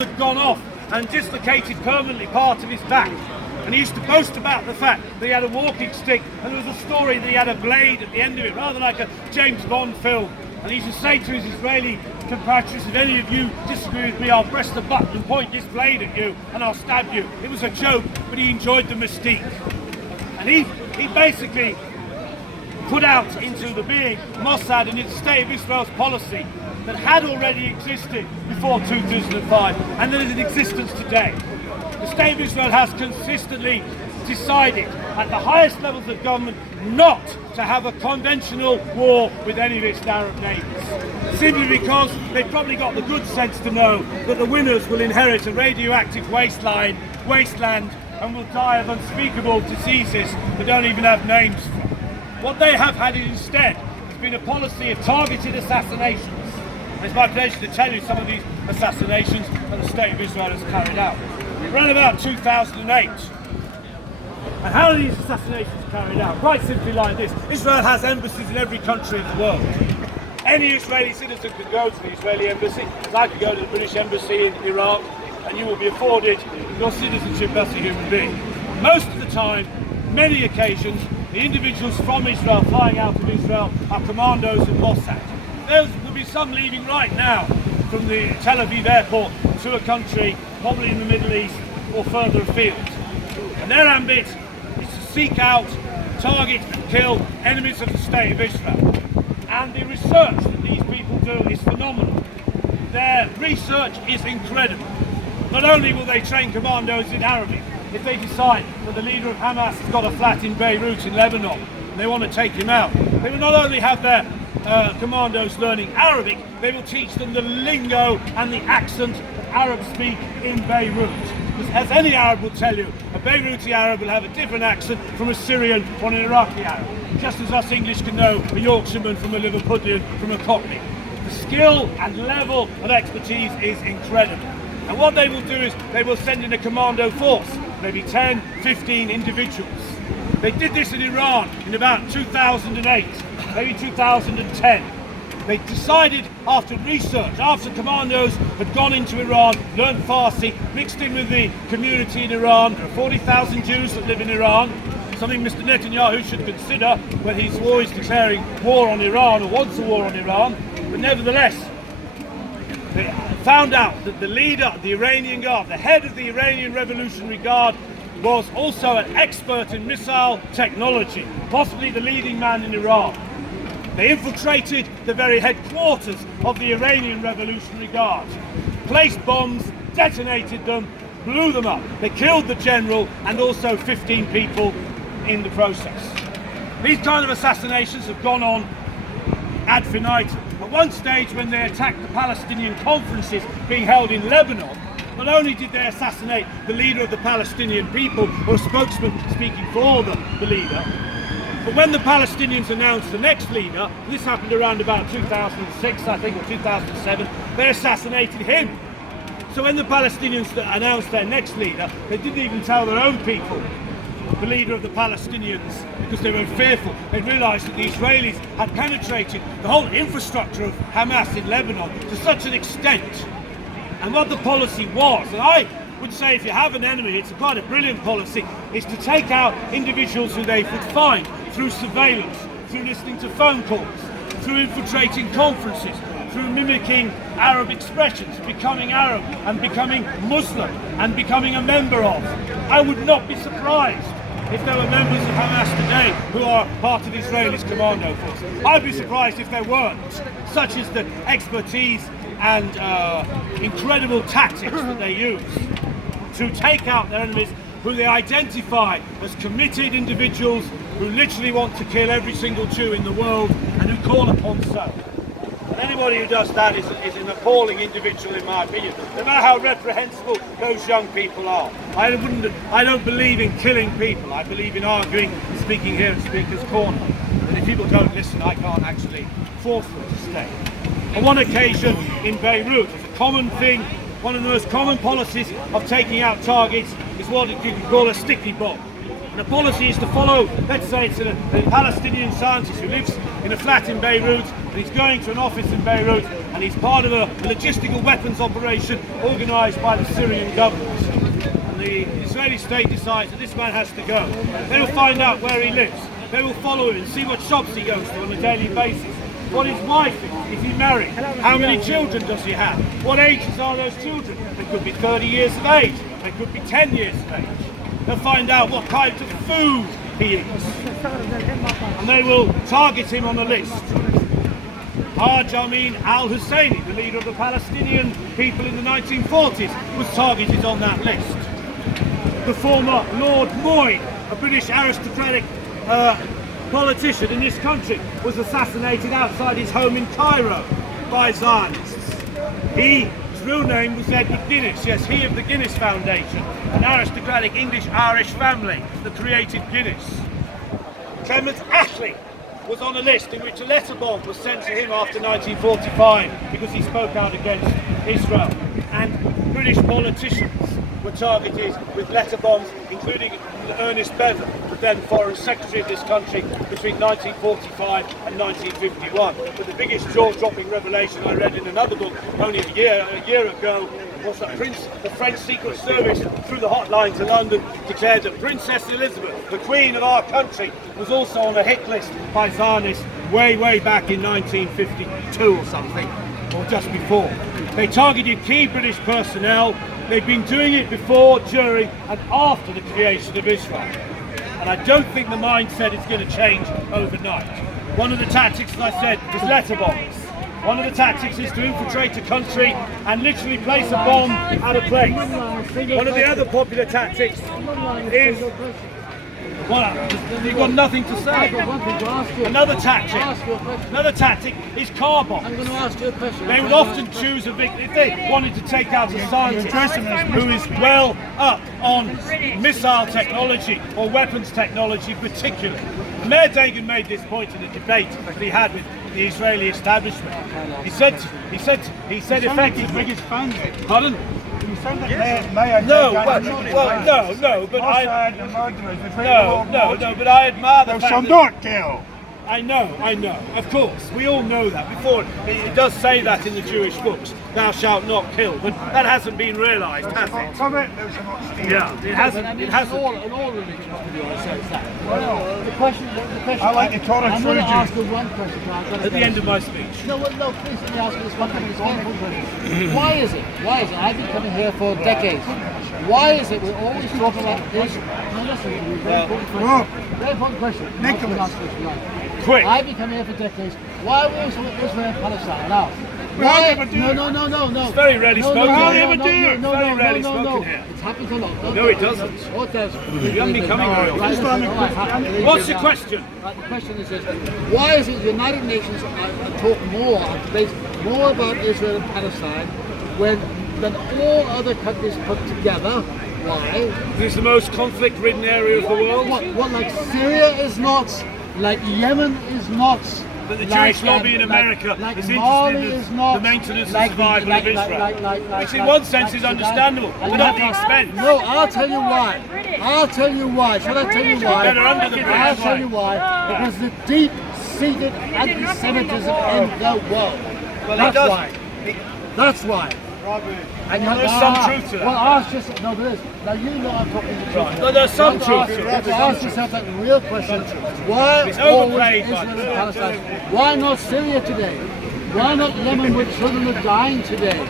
had gone off and dislocated permanently part of his back. And he used to boast about the fact that he had a walking stick, and there was a story that he had a blade at the end of it, rather like a James Bond film. And he used to say to his Israeli compatriots, if any of you disagree with me, I'll press the button and point this blade at you and I'll stab you. It was a joke, but he enjoyed the mystique. And he basically put out into the being Mossad and its State of Israel's policy that had already existed before 2005 and that is in existence today. The State of Israel has consistently decided at the highest levels of government not to have a conventional war with any of its Arab neighbours, simply because they've probably got the good sense to know that the winners will inherit a radioactive wasteland and will die of unspeakable diseases that don't even have names for. What they have had instead has been a policy of targeted assassinations. And it's my pleasure to tell you some of these assassinations that the State of Israel has carried out. Around about 2008. And how are these assassinations carried out? Quite simply like this. Israel has embassies in every country in the world. Any Israeli citizen could go to the Israeli embassy, as I could go to the British embassy in Iraq, and you will be afforded your citizenship as a human being. Most of the time, many occasions, the individuals from Israel flying out of Israel are commandos and Mossad. There will be some leaving right now from the Tel Aviv airport to a country, probably in the Middle East or further afield. And their ambit is to seek out, target and kill enemies of the State of Israel. And the research that these people do is phenomenal. Their research is incredible. Not only will they train commandos in Arabic, if they decide that the leader of Hamas has got a flat in Beirut in Lebanon and they want to take him out, they will not only have their commandos learning Arabic, they will teach them the lingo and the accent that Arabs speak in Beirut. Because as any Arab will tell you, a Beiruti Arab will have a different accent from a Syrian or an Iraqi Arab, just as us English can know a Yorkshireman from a Liverpudlian from a Cockney. The skill and level of expertise is incredible. And what they will do is they will send in a commando force, maybe 10, 15 individuals. They did this in Iran in about 2008, maybe 2010. They decided after research, after commandos had gone into Iran, learned Farsi, mixed in with the community in Iran. There are 40,000 Jews that live in Iran, something Mr. Netanyahu should consider when he's always declaring war on Iran or wants a war on Iran. But nevertheless, they found out that the leader of the Iranian Guard, the head of the Iranian Revolutionary Guard, was also an expert in missile technology, possibly the leading man in Iran. They infiltrated the very headquarters of the Iranian Revolutionary Guard, placed bombs, detonated them, blew them up. They killed the general and also 15 people in the process. These kind of assassinations have gone on ad infinitum. At one stage, when they attacked the Palestinian conferences being held in Lebanon, not only did they assassinate the leader of the Palestinian people, or a spokesman speaking for the leader, but when the Palestinians announced the next leader, this happened around about 2006, I think, or 2007, they assassinated him. So when the Palestinians announced their next leader, they didn't even tell their own people the leader of the Palestinians, because they were fearful. They realised that the Israelis had penetrated the whole infrastructure of Hamas in Lebanon to such an extent. And what the policy was, and I would say if you have an enemy, it's quite a brilliant policy, is to take out individuals who they would find through surveillance, through listening to phone calls, through infiltrating conferences, through mimicking Arab expressions, becoming Arab and becoming Muslim and becoming a member of. I would not be surprised if there were members of Hamas today who are part of Israel's commando force. I'd be surprised if there weren't. Such is the expertise and incredible tactics that they use to take out their enemies, who they identify as committed individuals who literally want to kill every single Jew in the world and who call upon so. And anybody who does that is an appalling individual, in my opinion, no matter how reprehensible those young people are. I don't believe in killing people. I believe in arguing and speaking here at Speaker's Corner. And if people don't listen, I can't actually force them to stay. On one occasion in Beirut, it's a common thing, one of the most common policies of taking out targets is what you can call a sticky bomb. And the policy is to follow, let's say it's a Palestinian scientist who lives in a flat in Beirut, and He's going to an office in Beirut, and he's part of a logistical weapons operation organised by the Syrian government. And the Israeli state decides that this man has to go. They will find out where he lives. They will follow him and see what shops he goes to on a daily basis. What his wife is he married? How many children does he have? What ages are those children? They could be 30 years of age. They could be 10 years of age. They'll find out what kinds of food he eats. And they will target him on a list. Haj Amin al-Husseini, the leader of the Palestinian people in the 1940s, was targeted on that list. The former Lord Moyne, a British aristocratic politician in this country, was assassinated outside his home in Cairo by Zionists. His real name was Edward Guinness, yes, he of the Guinness Foundation, an aristocratic English-Irish family that created Guinness. Clement Attlee was on a list in which a letter bomb was sent to him after 1945 because he spoke out against Israel. And British politicians were targeted with letter bombs, including Ernest Bevin, the then Foreign Secretary of this country, between 1945 and 1951. But the biggest jaw-dropping revelation I read in another book only a year ago was that the French Secret Service, through the hotline to London, declared that Princess Elizabeth, the Queen of our country, was also on a hit list by Zionists way back in 1952 or something, or just before. They targeted key British personnel. They've been doing it before, during and after the creation of Israel. And I don't think the mindset is going to change overnight. One of the tactics, as I said, is letter bombs. One of the tactics is to infiltrate a country and literally place a bomb at a place. One of the other popular tactics is... Well, you've got nothing to say. Another tactic is car bombs. I'm going to ask you a question. They would often choose a victim if they wanted to take out a scientist who is well up on missile technology or weapons technology particularly. Mayor Dagan made this point in a debate that he had with the Israeli establishment. He said effectively... biggest fan. Pardon? You said that Mayor No, but I admire the fact some that, don't kill. I know, of course, we all know that. Before, it does say that in the Jewish books, thou shalt not kill, but that hasn't been realised, has it? Some of it, those are not stealing. Yeah, it hasn't. In all religions, to be honest, says that. Well, the question. I like the Torah I'm going to trilogy. ask you one question. At the end of my speech. No, please let me ask you this one question. It's one question. Why is it? I've been coming here for decades. Why is it we always talk about this? Now listen, very important question. Very important question. Nicholas. Quick. I've been coming here for decades. Why are we always talking about Israel and Palestine? Now, hardly ever do it. No. It's very rarely spoken here. Very rarely spoken here. It's happened a lot. No, it doesn't. Oh, it does. You haven't been coming very often. What's the question? Right, the question is this. Why is it the United Nations talk more and debate more about Israel and Palestine than all other countries put together? Why? This is the most conflict-ridden area of the world. What, like Syria is not, like Yemen is not, But the Jewish lobby in America is interested in the maintenance and survival of Israel. Which in one sense is understandable, but at the expense. No, I'll tell you why. Shall I tell you why? Better under the I'll tell you why. Because the deep-seated anti-Semitism in the world. That's why. And there's some truth to that. Well, ask yourself. No, there is. Now you know I'm talking the truth. Right. No, there's some truth to it. Ask yourself that real question. Why It's always overplayed, Israel and but- Palestine? Why not Syria today? Why not Yemen where children are dying today?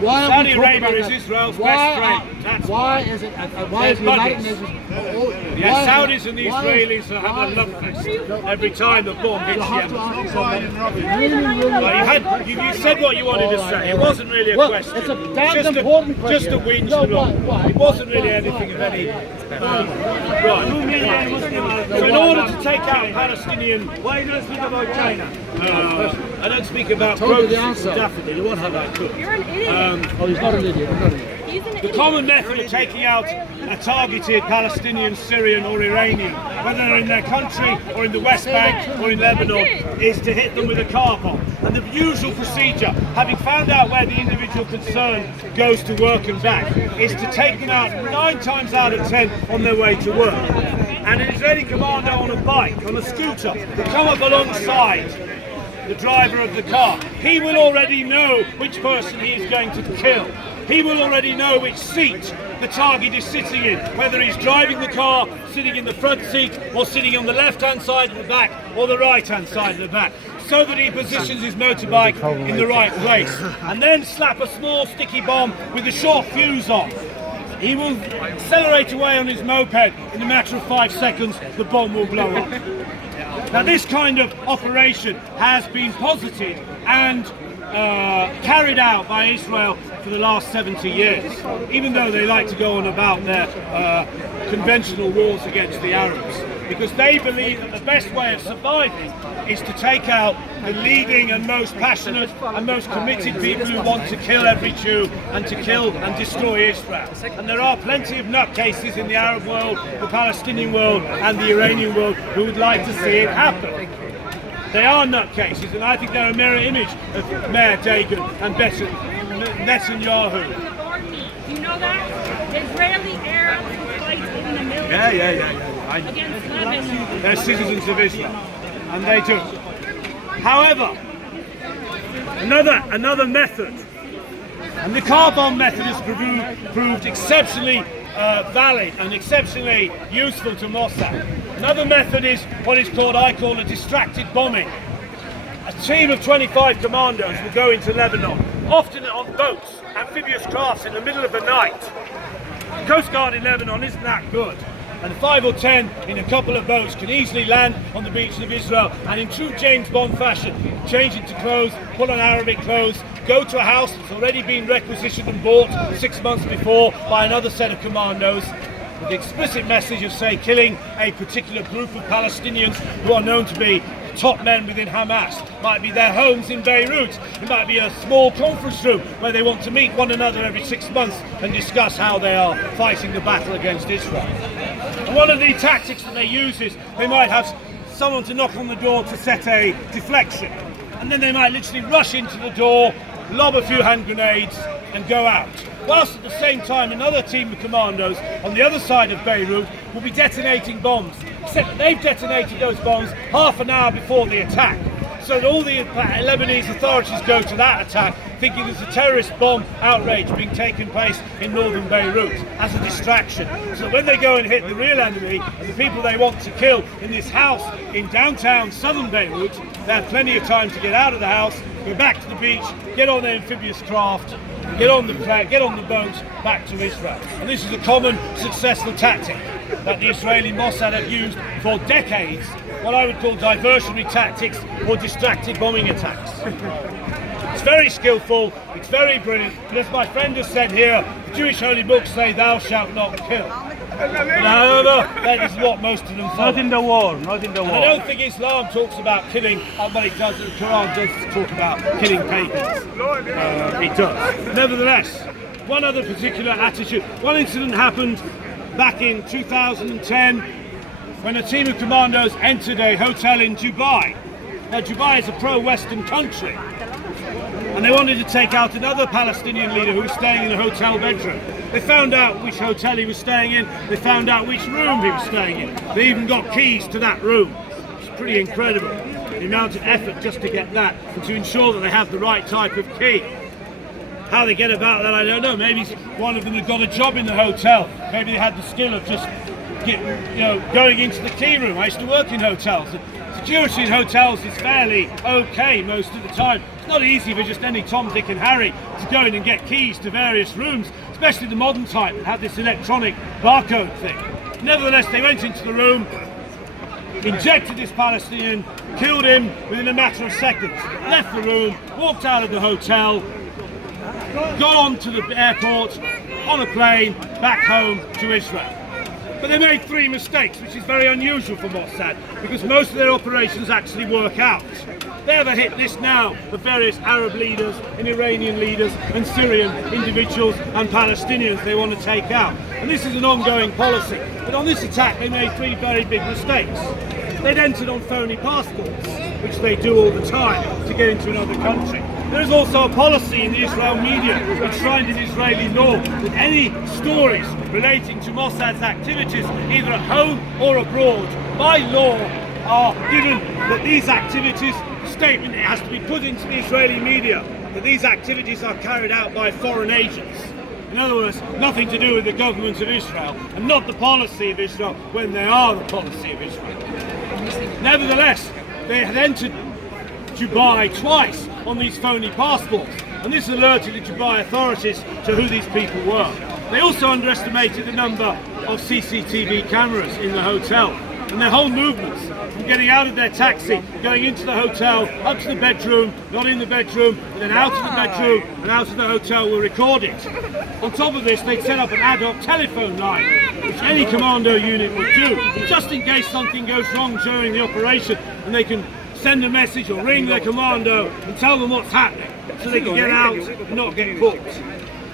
Why are Saudi we talking Arabia about is that? Israel's Why best are- friend. That's why is it? Why is the United Nations? The Saudis and the Israelis are having a love fest every time the bomb hits You have to Yemen. ask yourself that really. Well, you said what you wanted to say. It wasn't really a question. It's a damn Just important question. Just a whinge No, and all. why? It wasn't really anything of any. Right. So in order to take out Palestinian, why you don't speak about China? I don't speak about told you the progress answer. daffodil. You won't have that cooked. You're an idiot. Oh, he's not an idiot. He's an The idiot. common method of taking out a targeted Palestinian, Syrian or Iranian, whether they're in their country or in the West Bank or in Lebanon, is to hit them with a car bomb. And the usual procedure, having found out where the individual concerned goes to work and back, is to take them out 9 times out of 10 on their way to work. And an Israeli commando on a bike, on a scooter, will come up alongside the driver of the car. He will already know which person he is going to kill. He will already know which seat the target is sitting in, whether he's driving the car, sitting in the front seat, or sitting on the left-hand side of the back or the right-hand side of the back, so that he positions his motorbike in the right place. And then slap a small sticky bomb with a short fuse on. He will accelerate away on his moped. In a matter of 5 seconds, the bomb will blow up. Now, this kind of operation has been posited and carried out by Israel for the last 70 years, even though they like to go on about their conventional wars against the Arabs, because they believe that the best way of surviving is to take out the leading and most passionate and most committed people who want to kill every Jew and to kill and destroy Israel. And there are plenty of nutcases in the Arab world, the Palestinian world and the Iranian world who would like to see it happen. They are nutcases, and I think they're a mirror image of Mayor Dagon and Netanyahu. Do you know that? Israeli Arabs who fight in the military against Lebanon. They're citizens of Israel, and they do. However, another method, and the car bomb method has proved exceptionally valid and exceptionally useful to Mossad. Another method is what is called, I call a distracted bombing. A team of 25 commandos will go into Lebanon, often on boats, amphibious crafts in the middle of the night. The Coast Guard in Lebanon isn't that good, and 5 or 10 in a couple of boats can easily land on the beaches of Israel and in true James Bond fashion, change into clothes, put on Arabic clothes, go to a house that's already been requisitioned and bought 6 months before by another set of commandos, with the explicit message of, say, killing a particular group of Palestinians who are known to be top men within Hamas. Might be their homes in Beirut. It might be a small conference room where they want to meet one another every 6 months and discuss how they are fighting the battle against Israel. And one of the tactics that they use is they might have someone to knock on the door to set a deflection, and then they might literally rush into the door, lob a few hand grenades and go out. Whilst at the same time another team of commandos on the other side of Beirut will be detonating bombs, except that they've detonated those bombs half an hour before the attack. So that all the Lebanese authorities go to that attack thinking there's a terrorist bomb outrage being taken place in northern Beirut as a distraction. So when they go and hit the real enemy and the people they want to kill in this house in downtown southern Beirut, they have plenty of time to get out of the house, go back to the beach, get on their amphibious craft, get on the boat back to Israel. And this is a common successful tactic that the Israeli Mossad have used for decades, what I would call diversionary tactics or distracted bombing attacks. It's very skillful, it's very brilliant, but as my friend has said here, the Jewish holy books say thou shalt not kill. But however, that is what most of them follow. Not in the war, not in the war. And I don't think Islam talks about killing, but it does, the Quran does talk about killing pagans. It does. Nevertheless, one other particular attitude, one incident happened back in 2010 when a team of commandos entered a hotel in Dubai. Now, Dubai is a pro-Western country, and they wanted to take out another Palestinian leader who was staying in a hotel bedroom. They found out which hotel he was staying in, they found out which room he was staying in. They even got keys to that room. It's pretty incredible, the amount of effort just to get that and to ensure that they have the right type of key. How they get about that, I don't know. Maybe one of them had got a job in the hotel. Maybe they had the skill of just going into the key room. I used to work in hotels. Security in hotels is fairly okay most of the time. It's not easy for just any Tom, Dick and Harry to go in and get keys to various rooms, especially the modern type that have this electronic barcode thing. Nevertheless, they went into the room, injected this Palestinian, killed him within a matter of seconds, left the room, walked out of the hotel, got on to the airport, on a plane, back home to Israel. But they made 3 mistakes, which is very unusual for Mossad, because most of their operations actually work out. They have a hit list now of various Arab leaders and Iranian leaders and Syrian individuals and Palestinians they want to take out. And this is an ongoing policy. But on this attack they made 3 very big mistakes. They'd entered on phony passports, which they do all the time to get into another country. There is also a policy in the Israel media enshrined in Israeli law that any stories relating to Mossad's activities, either at home or abroad, by law, are given that these activities statement, it has to be put into the Israeli media that these activities are carried out by foreign agents. In other words, nothing to do with the government of Israel, and not the policy of Israel when they are the policy of Israel. Nevertheless, they had entered Dubai twice on these phony passports, and this alerted the Dubai authorities to who these people were. They also underestimated the number of CCTV cameras in the hotel, and their whole movements from getting out of their taxi, going into the hotel, up to the bedroom, not in the bedroom, and then out of the bedroom and out of the hotel were recorded. On top of this, they'd set up an ad hoc telephone line, which any commando unit would do, just in case something goes wrong during the operation, and they can send a message or ring their commando and tell them what's happening, so they can get out and not get caught.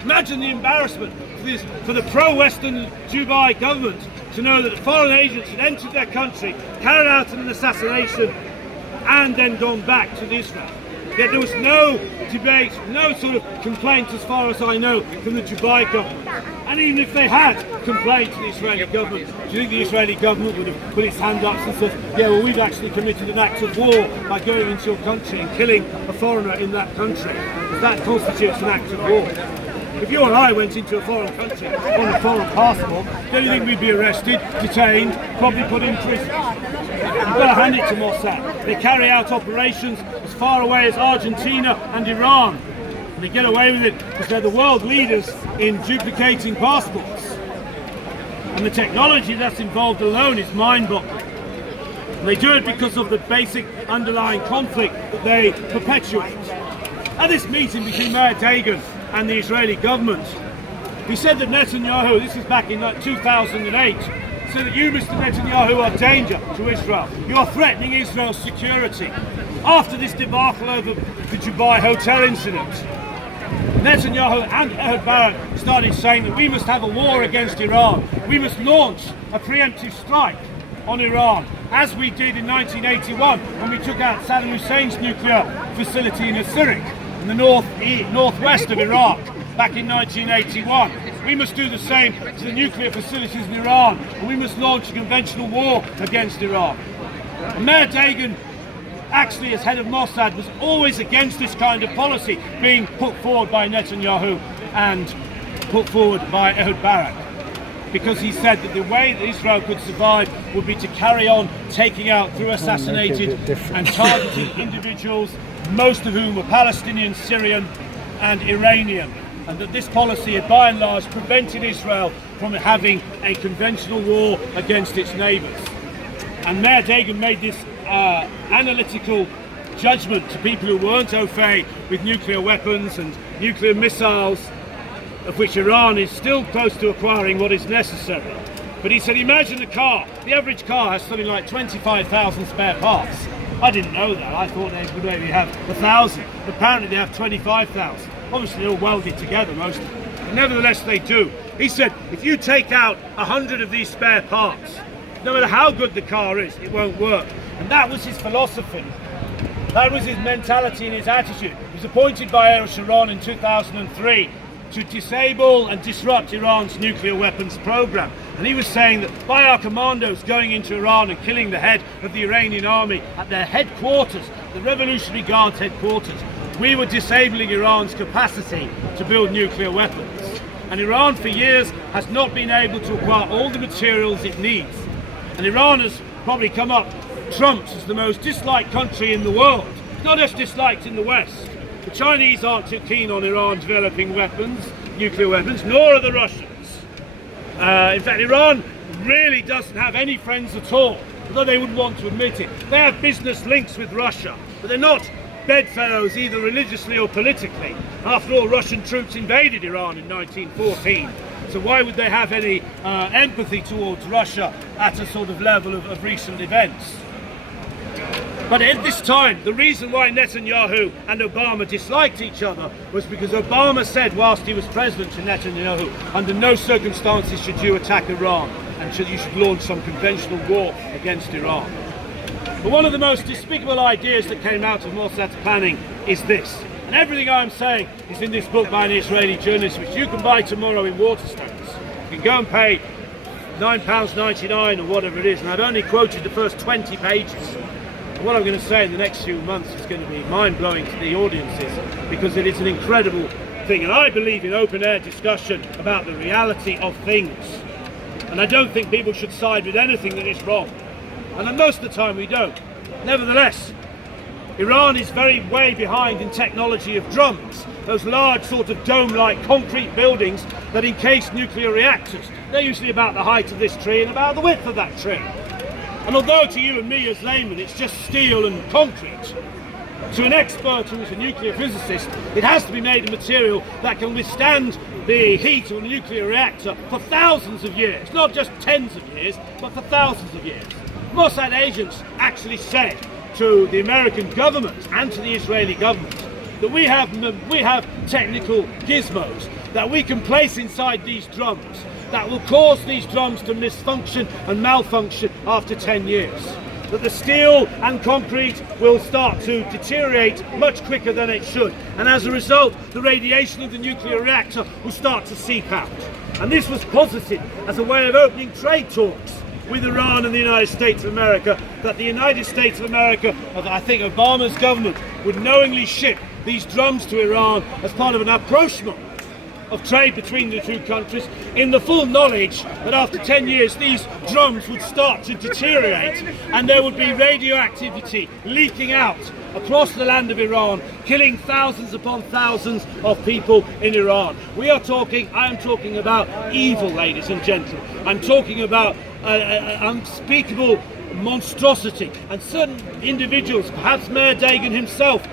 Imagine the embarrassment for the pro-Western Dubai government to know that foreign agents had entered their country, carried out an assassination, and then gone back to Israel. Yet there was no debate, no sort of complaint, as far as I know, from the Dubai government. And even if they had complained to the Israeli government, do you think the Israeli government would have put its hand up and said, yeah, well, we've actually committed an act of war by going into your country and killing a foreigner in that country? That constitutes an act of war. If you and I went into a foreign country on a foreign passport, don't you think we'd be arrested, detained, probably put in prison? You've got to hand it to Mossad. They carry out operations as far away as Argentina and Iran. And they get away with it because they're the world leaders in duplicating passports. And the technology that's involved alone is mind-boggling. And they do it because of the basic underlying conflict that they perpetuate. At this meeting between Mayor Dagon and the Israeli government, he said that Netanyahu, this is back in 2008, said that you, Mr. Netanyahu, are a danger to Israel. You are threatening Israel's security. After this debacle over the Dubai hotel incident, Netanyahu and Ehud Barak started saying that we must have a war against Iran. We must launch a preemptive strike on Iran, as we did in 1981 when we took out Saddam Hussein's nuclear facility in Asirik, in the northwest of Iraq, back in 1981. We must do the same to the nuclear facilities in Iran, and we must launch a conventional war against Iran. And Mayor Dagon, actually as head of Mossad, was always against this kind of policy being put forward by Netanyahu and put forward by Ehud Barak, because he said that the way that Israel could survive would be to carry on taking out through assassinated and targeted individuals, most of whom were Palestinian, Syrian and Iranian, and that this policy had by and large prevented Israel from having a conventional war against its neighbours. And Mayor Dagon made this analytical judgment to people who weren't au fait with nuclear weapons and nuclear missiles, of which Iran is still close to acquiring what is necessary. But he said, imagine a car. The average car has something like 25,000 spare parts. I didn't know that. I thought they would maybe have 1,000. Apparently they have 25,000. Obviously they're all welded together, most of them. But nevertheless they do. He said, if you take out 100 of these spare parts, no matter how good the car is, it won't work. And that was his philosophy. That was his mentality and his attitude. He was appointed by Ariel Sharon in 2003 to disable and disrupt Iran's nuclear weapons program. And he was saying that by our commandos going into Iran and killing the head of the Iranian army at their headquarters, the Revolutionary Guard's headquarters, we were disabling Iran's capacity to build nuclear weapons. And Iran for years has not been able to acquire all the materials it needs. And Iran has probably come up trumps as the most disliked country in the world. It's not just disliked in the West. The Chinese aren't too keen on Iran developing weapons, nuclear weapons, nor are the Russians. In fact, Iran really doesn't have any friends at all, although they wouldn't want to admit it. They have business links with Russia, but they're not bedfellows either religiously or politically. After all, Russian troops invaded Iran in 1914. So why would they have any empathy towards Russia at a sort of level of recent events? But at this time, the reason why Netanyahu and Obama disliked each other was because Obama said whilst he was president to Netanyahu, under no circumstances should you attack Iran and you should launch some conventional war against Iran. But one of the most despicable ideas that came out of Mossad's planning is this. And everything I'm saying is in this book by an Israeli journalist, which you can buy tomorrow in Waterstones. You can go and pay £9.99 or whatever it is, and I've only quoted the first 20 pages. What I'm going to say in the next few months is going to be mind-blowing to the audiences, because it is an incredible thing. And I believe in open-air discussion about the reality of things. And I don't think people should side with anything that is wrong. And most of the time we don't. Nevertheless, Iran is very way behind in technology of drums, those large sort of dome-like concrete buildings that encase nuclear reactors. They're usually about the height of this tree and about the width of that tree. And although to you and me as laymen it's just steel and concrete, to an expert who is a nuclear physicist, it has to be made of material that can withstand the heat of a nuclear reactor for thousands of years, not just tens of years, but for thousands of years. Mossad agents actually said to the American government and to the Israeli government that we have technical gizmos that we can place inside these drums that will cause these drums to misfunction and malfunction after 10 years. That the steel and concrete will start to deteriorate much quicker than it should, and as a result the radiation of the nuclear reactor will start to seep out. And this was posited as a way of opening trade talks with Iran and the United States of America, that the United States of America, I think Obama's government, would knowingly ship these drums to Iran as part of an approachment of trade between the two countries, in the full knowledge that after 10 years these drums would start to deteriorate and there would be radioactivity leaking out across the land of Iran, killing thousands upon thousands of people in Iran. I am talking about evil, ladies and gentlemen. I'm talking about unspeakable monstrosity, and certain individuals, perhaps Mayor Dagan himself,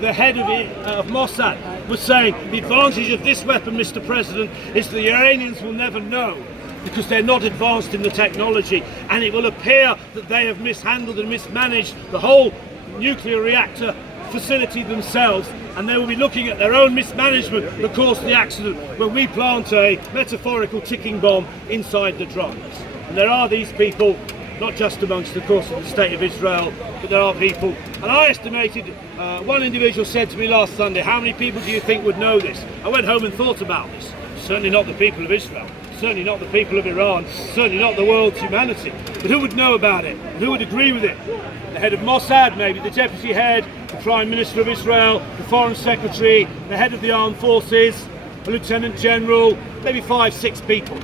the head of Mossad, was saying the advantage of this weapon, Mr. President, is the Iranians will never know because they're not advanced in the technology, and it will appear that they have mishandled and mismanaged the whole nuclear reactor facility themselves, and they will be looking at their own mismanagement that caused the accident when we plant a metaphorical ticking bomb inside the drums. And there are these people, not just amongst, of course, the state of Israel, but there are people. And I estimated, one individual said to me last Sunday, how many people do you think would know this? I went home and thought about this. Certainly not the people of Israel, certainly not the people of Iran, certainly not the world's humanity. But who would know about it? And who would agree with it? The head of Mossad, maybe the deputy head, the Prime Minister of Israel, the Foreign Secretary, the head of the Armed Forces, a Lieutenant General, maybe 5-6 people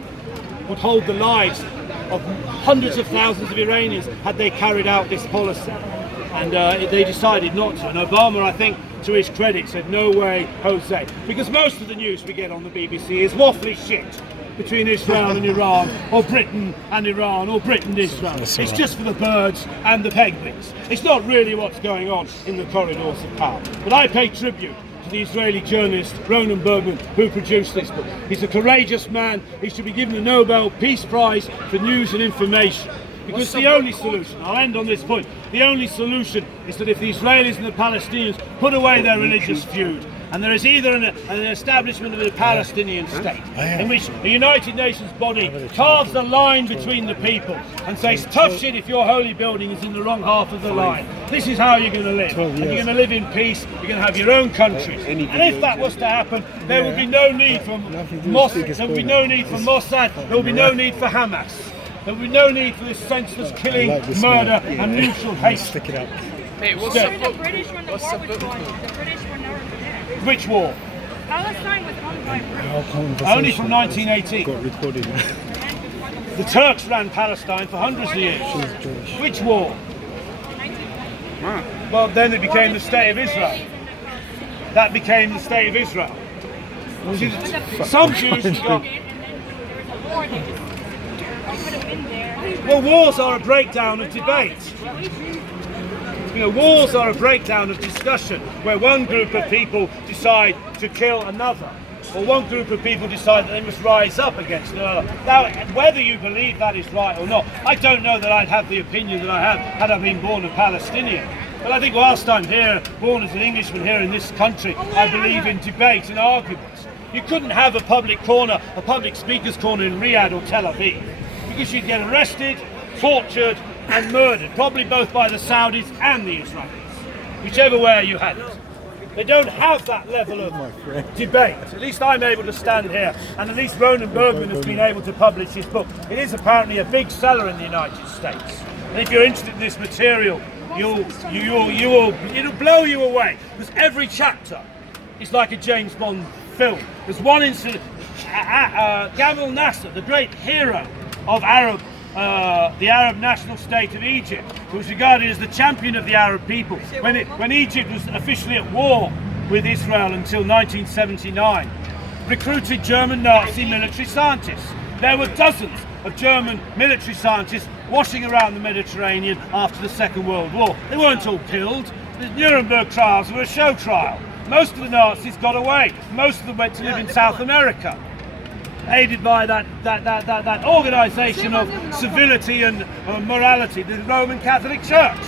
would hold the lives of hundreds of thousands of Iranians had they carried out this policy. And they decided not to. And Obama, I think, to his credit, said no way, Jose. Because most of the news we get on the BBC is waffly shit between Israel and Iran, or Britain and Iran, or Britain and Israel. It's just for the birds and the penguins. It's not really what's going on in the corridors of power. But I pay tribute to the Israeli journalist Ronan Bergman, who produced this book. He's a courageous man. He should be given the Nobel Peace Prize for news and information. Because the only solution, I'll end on this point, the only solution is that if the Israelis and the Palestinians put away their religious feud, and there is either an establishment of a Palestinian state in which the United Nations body carves a line between the people and says, tough shit if your holy building is in the wrong half of the line. This is how you're going to live. And you're going to live in peace. You're going to have your own countries. And if that was to happen, there would be no need for Mossad. There would be no need for Mossad. There would be no need for Hamas. There would be no need for this senseless killing, murder, and mutual hate. Stick it up. Hey, what's the British when the war was going? The British were never there. Which war? Palestine was owned by Britain. Only from 1918. Got recorded. The Turks ran Palestine for hundreds of years. Which war? Well, then it became the State of Israel. That became the State of Israel. Some Jews got... Well, wars are a breakdown of debate. You know, wars are a breakdown of discussion where one group of people decide to kill another, or one group of people decide that they must rise up against another. Now, whether you believe that is right or not, I don't know that I'd have the opinion that I have had I been born a Palestinian. But I think whilst I'm here, born as an Englishman here in this country, I believe in debate and arguments. You couldn't have a public corner, a public speaker's corner in Riyadh or Tel Aviv, because you'd get arrested, tortured and murdered, probably both by the Saudis and the Israelis, whichever way you had it. They don't have that level of debate. At least I'm able to stand here, and at least Ronan Bergman has been able to publish his book. It is apparently a big seller in the United States. And if you're interested in this material, it'll blow you away, because every chapter is like a James Bond film. There's one incident. Gamal Nasser, the great hero of the Arab national state of Egypt, who was regarded as the champion of the Arab people when Egypt was officially at war with Israel until 1979, recruited German Nazi military scientists. There were dozens of German military scientists washing around the Mediterranean after the Second World War. They weren't all killed. The Nuremberg trials were a show trial. Most of the Nazis got away. Most of them went to live in South America, aided by that organisation of civility and morality, the Roman Catholic Church.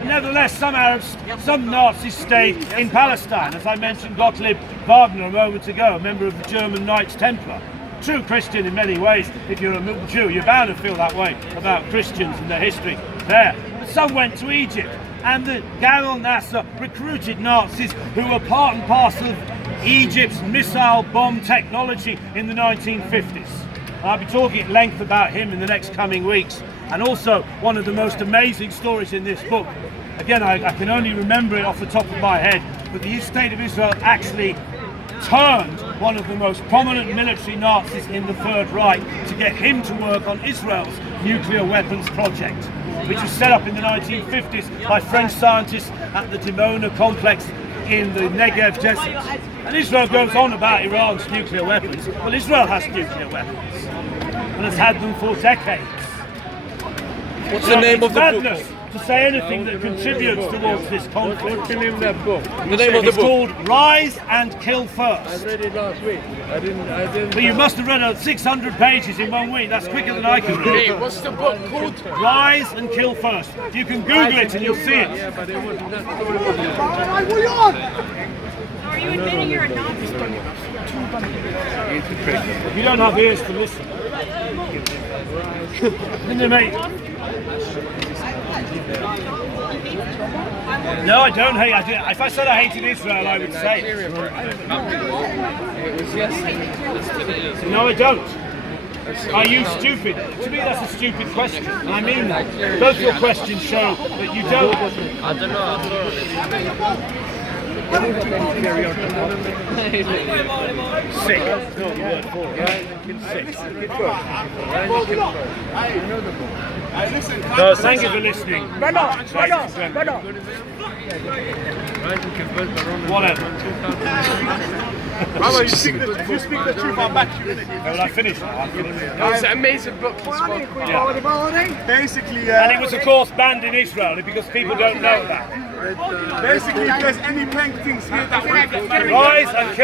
And nevertheless, some Nazis stayed in Palestine. As I mentioned, Gottlieb Wagner a moment ago, a member of the German Knights Templar. True Christian in many ways. If you're a Jew, you're bound to feel that way about Christians and their history there. But some went to Egypt, and the Gamal Nasser recruited Nazis who were part and parcel of Egypt's missile bomb technology in the 1950s. I'll be talking at length about him in the next coming weeks, and also one of the most amazing stories in this book. Again, I can only remember it off the top of my head, but the state of Israel actually turned one of the most prominent military Nazis in the Third Reich to get him to work on Israel's nuclear weapons project, which was set up in the 1950s by French scientists at the Dimona complex in the Negev desert. And Israel goes on about Iran's nuclear weapons. Well, Israel has nuclear weapons and has had them for decades. What's the name of the book? To say anything that contributes towards this conflict. What's the name of that book? The name of the It's book. called Rise and Kill I First. read it last week. I didn't. But you must have read 600 pages in 1 week. That's quicker than I can read. Hey, what's the book called? Rise and Kill First. You can Google it and you'll see it. Yeah, but it wasn't that story. Are you admitting you're a Nazi? You don't have ears to listen. Didn't they, mate? No, I don't hate. If I said I hated Israel, I would say it. No, I don't. Are you stupid? To me, that's a stupid question. And I mean that. Both your questions show that you don't. I don't know. Sick. That's not the word for it. Sick. No, thank you for listening. Whatever. Brother, you speak the truth, I'll back you in it. Well, I finished now. It's an amazing book. Basically, And it was, of course, banned in Israel because people don't know that. if there's any prank things here that Rise and Kill